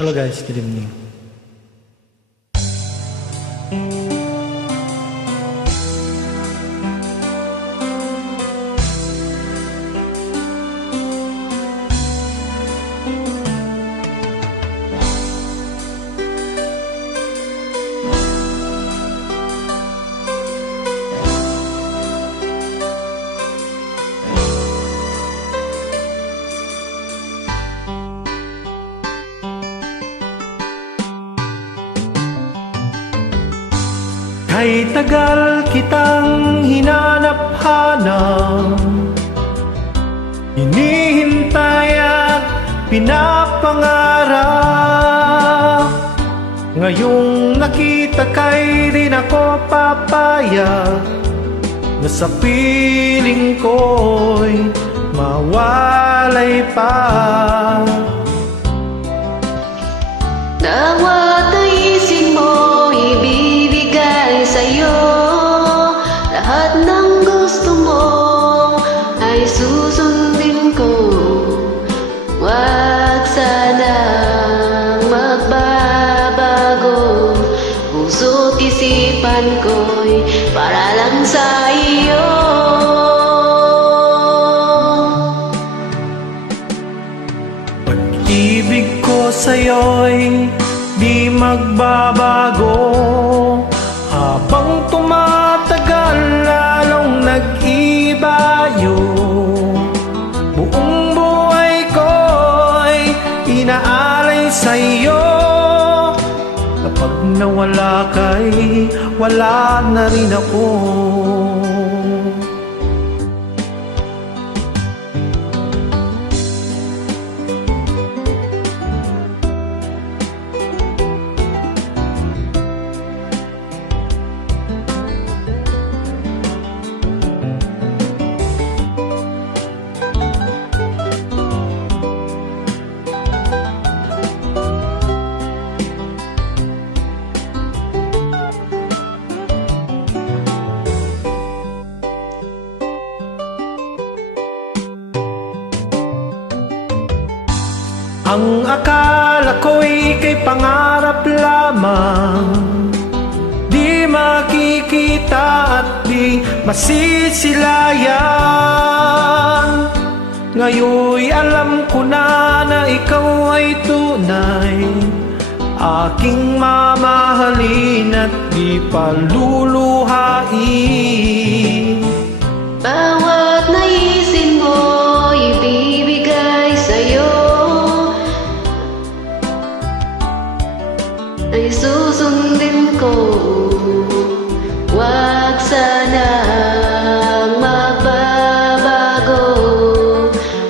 Hello guys, good evening. Kay tagal kitang hinanap-hanap, hinihintay at pinapangarap. Ngayong nakita kay di ako papayag na sa piling ko'y mawalay pa. Bawat naisin mo ibibigay sa'yo, lahat ng gusto mo ay susundin ko. Huwag sanang magbabago, puso't isipan ko'y para lang sa iyo. Pag-ibig ko sa'yo'y di magbabago, habang tumatagal lalong nag-ibayo. Buong buhay ko'y inaalay sa'yo. Kapag nawala ka'y wala na rin ako. Ang akala ko'y kay pangarap lamang, di makikita at di masisilayan. Ngayon'y alam ko na na ikaw ay tunay, aking mamahalin at di paluluhain. Bawat naisin mo ibibigay sa'yo, ay susundin ko. Huwag sanang magbabago,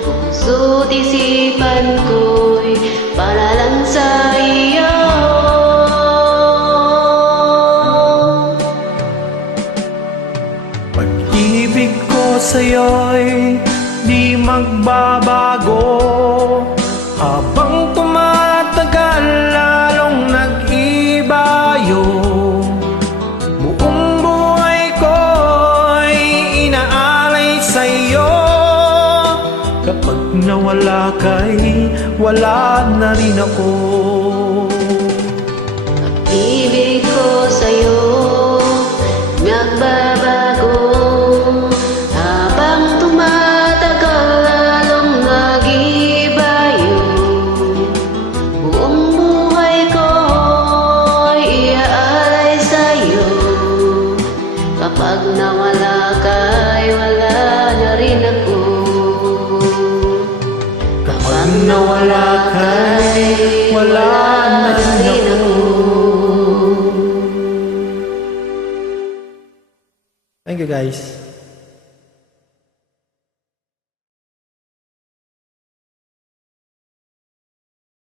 puso't isipan ko'y para lang sa iyo. Pag-ibig ko sa'yo'y di magbabago, habang tumatagal lalong nag-ibayo. Buong buhay ko'y inaalay sa'yo. Kapag nawala ka'y wala na rin ako. Ibig ko sa'yo nagbabago, habang tumatagal lalong nag-ibayo. Buong buhay ko'y iaalay sa'yo. Kapag nawala ka'y wala na rin ako. Kapag nawala ka'y wala na rin ako. Thank you guys.